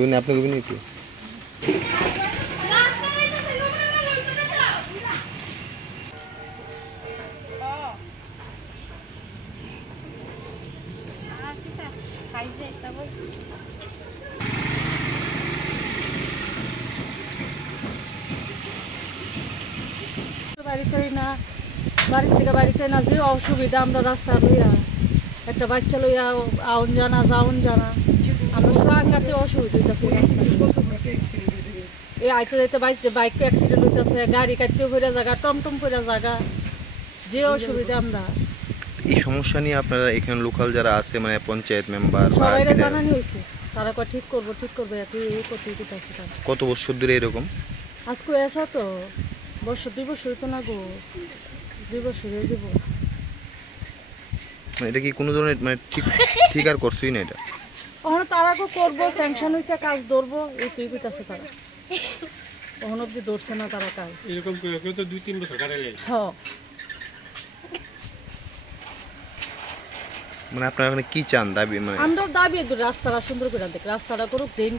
তুমি আপনি কবি নাকি বাড়ি থেকে বাড়িতে না যে অসুবিধা আমরা রাস্তা লইয়া একটা বাচ্চা লইয়া আউন জানা যাওন জানা আমরা সাংঘাতে অসুবিধা হইতেছে এই আইতে যাইতে বাইক অ্যাক্সিডেন্ট হইতেছে গাড়ি কাটতে ফেরা জায়গা টমটম ফেরা জায়গা যে অসুবিধা আমরা এই সমস্যা নিয়ে আপনারা এখানে লোকাল যারা আছে মানে পঞ্চায়েত মেম্বার সবাই জানানি হয়েছে তারা কয় ঠিক করবো একটু এই করতে দিতেছে তারা কত বছর ধরে এরকম আজকে এসা তো বছর 2 বছর তো না গো 2 বছর হয়ে যাব মানে এটা কি কোনো ধরনের মানে ঠিক আর করছই না এটা ওখানে তারা করবো স্যাংশন হয়েছে কাজ ধরবো এই তুই কইতাছে তারা ওখানে অব্দি ধরছে না তারা কাজ এরকম করে কেউ তো 2-3 বছর কাটাইলে হ্যাঁ মানে আপনারা এখানে কি চান দাবি মানে আমরা দাবি রাস্তাটা সুন্দর করে দেখ রাস্তাটা করুক দিন